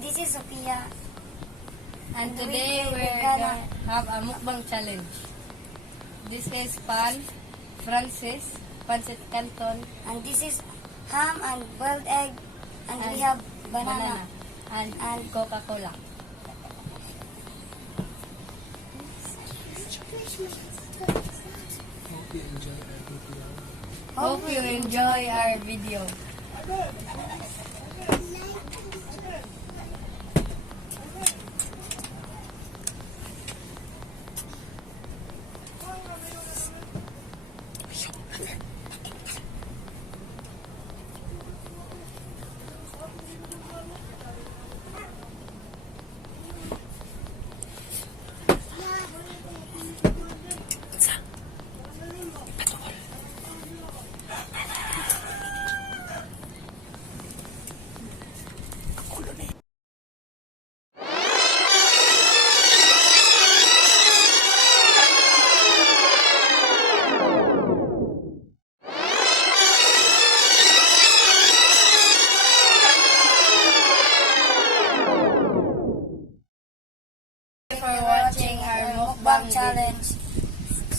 And this is Sophia. And today we're gonna have a mukbang challenge. This is Pan, Francis, Pancit Canton, And this is ham and boiled egg. And we have banana. and Coca-Cola. Hope you enjoy our video. For watching our mukbang challenge.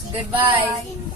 Goodbye.